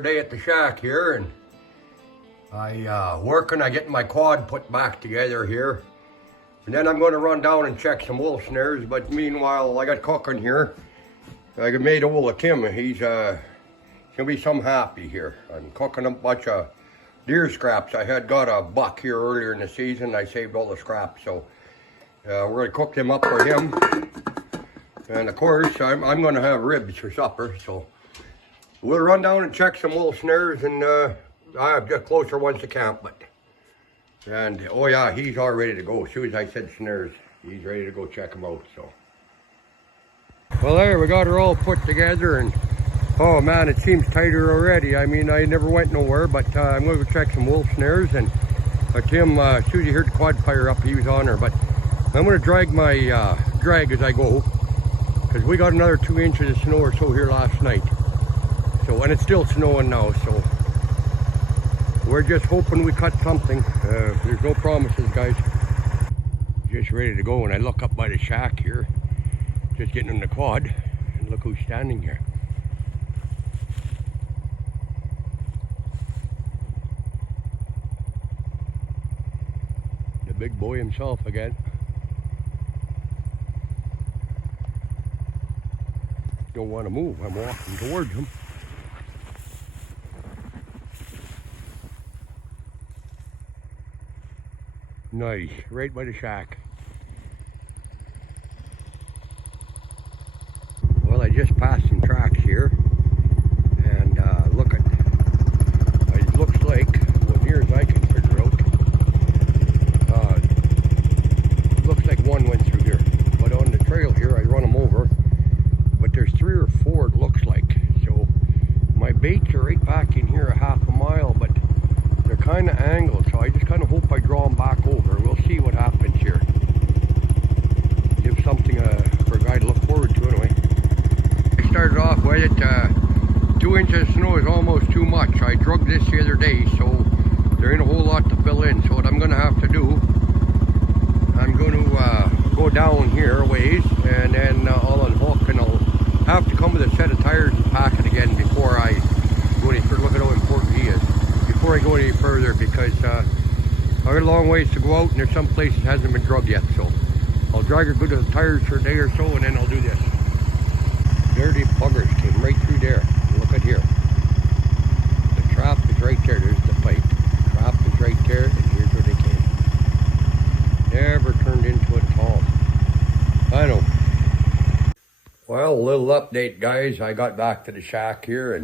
Day at the shack here, and I working on getting my quad put back together here, and then I'm going to run down and check some wool snares. But meanwhile, I got cooking here. I made old Atim. He's gonna be some happy here. I'm cooking a bunch of deer scraps. I had got a buck here earlier in the season. I saved all the scraps, so we're gonna cook them up for him. And of course, I'm gonna have ribs for supper, so we'll run down and check some wool snares, and I'll get closer once to camp. And oh yeah, he's all ready to go. As soon as I said snares, he's ready to go check them out. So, well, there we got her all put together, and oh man, it seems tighter already. I mean, I never went nowhere, but I'm going to go check some wool snares. And Tim, as soon as he heard the quad fire up, he was on her. But I'm going to drag my drag as I go, because we got another 2 inches of snow or so here last night. So, and it's still snowing now, so we're just hoping we cut something. There's no promises, guys. Just ready to go, and I look up by the shack here, just getting in the quad, and look who's standing here. The big boy himself again. Don't want to move. I'm walking towards him. Nice, right by the shack. Well, I just passed some tracks here, and look at, it looks like, well, near as I can figure out, looks like one went through here. But on the trail here, I run them over, but there's 3 or 4 it looks like. So my baits are right back in here a half a mile, but they're kind of angled, so I just kind of hope I draw them back over. We'll see what happens here. Give something for a guy to look forward to anyway. I started off with it, 2 inches of snow is almost too much. I drug this the other day, so there ain't a whole lot to fill in. So what I'm going to have to do, I'm going to go down here a ways, and then I'll unhook, and I'll have to come with a set of tires and pack it again before I go any further. Look at how important he is. Before I go any further, because I got a long ways to go out, and there's some places hasn't been drugged yet. So I'll drag a good of the tires for a day or so, and then I'll do this. Dirty buggers came right through there. Look at here. The trap is right there. There's the pipe. The trap is right there, and here's where they came. Never turned into it at all. I know. Well, a little update, guys. I got back to the shack here,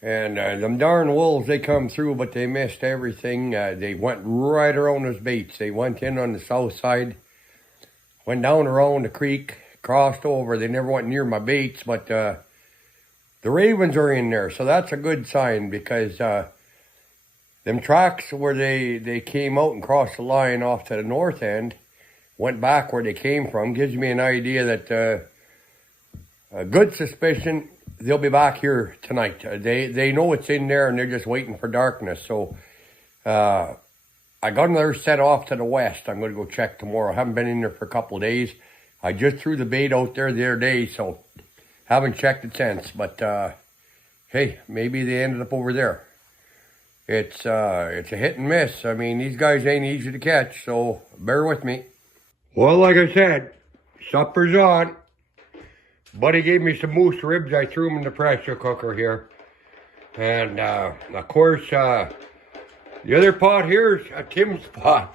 and them darn wolves, they come through, but they missed everything. They went right around those baits. They went in on the south side, went down around the creek, crossed over. They never went near my baits, but the ravens are in there. So that's a good sign, because them tracks where they came out and crossed the line off to the north end, went back where they came from, gives me an idea that a good suspicion they'll be back here tonight. They know it's in there, and they're just waiting for darkness. So I got another set off to the west. I'm going to go check tomorrow. I haven't been in there for a couple of days. I just threw the bait out there the other day, so haven't checked it since. But hey, maybe they ended up over there. It's a hit and miss. I mean, these guys ain't easy to catch, so bear with me. Well, like I said, supper's on. Buddy gave me some moose ribs. I threw them in the pressure cooker here. And, of course, the other pot here is Tim's pot.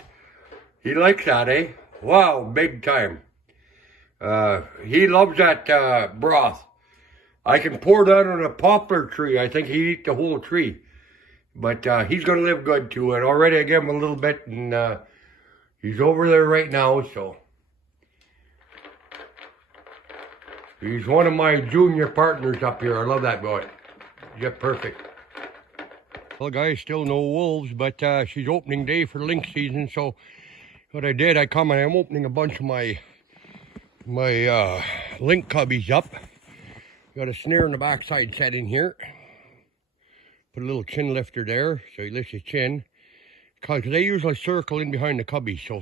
He likes that, eh? Wow, big time. He loves that broth. I can pour that on a poplar tree. I think he'd eat the whole tree. But he's going to live good too. And already I gave him a little bit, and he's over there right now, so. He's one of my junior partners up here. I love that boy. Just perfect. Well, guys, still no wolves, but she's opening day for lynx season. So what I did, I'm opening a bunch of my lynx cubbies up. Got a snare in the backside set in here. Put a little chin lifter there, so he lifts his chin. Because they usually circle in behind the cubbies. So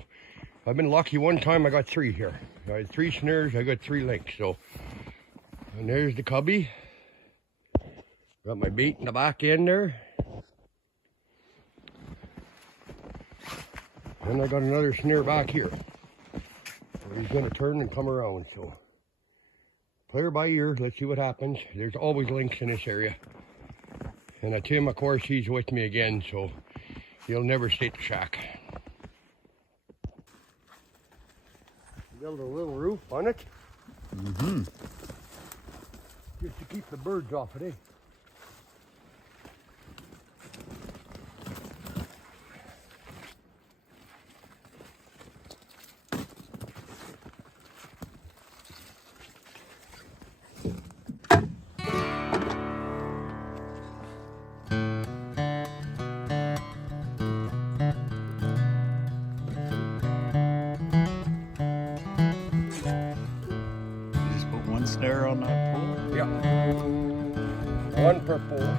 I've been lucky. One time I got 3 here. I had 3 snares, I got 3 lynx. So, and there's the cubby. Got my bait in the back end there. And I got another snare back here. Where he's going to turn and come around. So, play her by ear. Let's see what happens. There's always lynx in this area. And Atim, of course, he's with me again. So, he'll never stay at the shack. Build a little roof on it. Mm-hmm. Just to keep the birds off it, eh? Snare on that pole? Yeah. 1 per pole.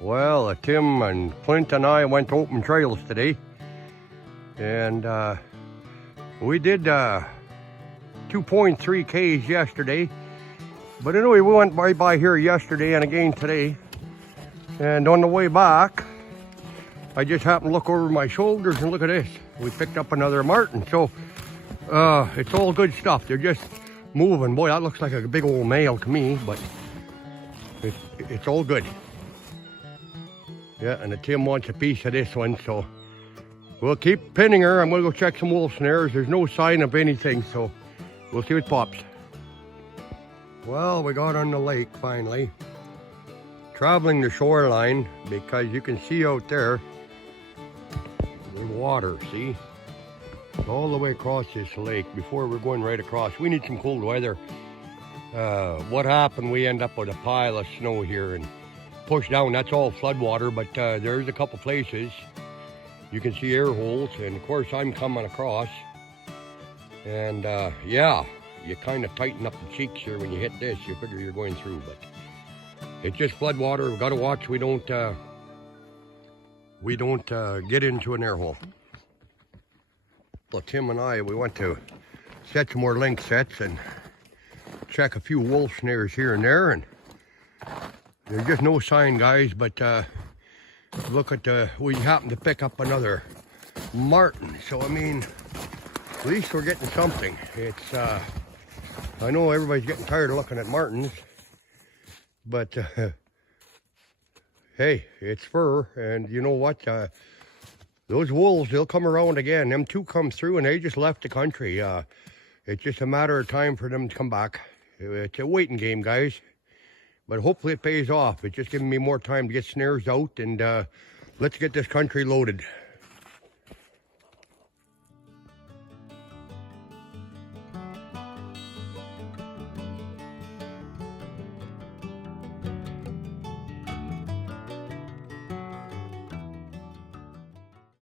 Well, Tim and Clint and I went to open trails today, and we did 2.3 Ks yesterday. But anyway, we went by here yesterday and again today, and on the way back, I just happened to look over my shoulders and look at this. We picked up another marten, so it's all good stuff. They're just moving. Boy, that looks like a big old male to me, but it's all good. Yeah, and Tim wants a piece of this one, so we'll keep pinning her. I'm going to go check some wolf snares. There's no sign of anything, so we'll see what pops. Well, we got on the lake finally. Traveling the shoreline because you can see out there the water, see? All the way across this lake before we're going right across. We need some cold weather. What happened, we end up with a pile of snow here and push down. That's all flood water, but there's a couple places you can see air holes, and of course I'm coming across, and yeah, you kind of tighten up the cheeks here when you hit this. You figure you're going through, but it's just flood water. We've got to watch we don't get into an air hole. Well, Tim and I, we went to set some more lynx sets and check a few wolf snares here and there, and there's just no sign, guys, but look at we happened to pick up another marten. So, I mean, at least we're getting something. It's, I know everybody's getting tired of looking at martens, but hey, it's fur, and you know what? Those wolves, they'll come around again. Them two come through, and they just left the country. It's just a matter of time for them to come back. It's a waiting game, guys. But hopefully it pays off. It's just giving me more time to get snares out, and let's get this country loaded.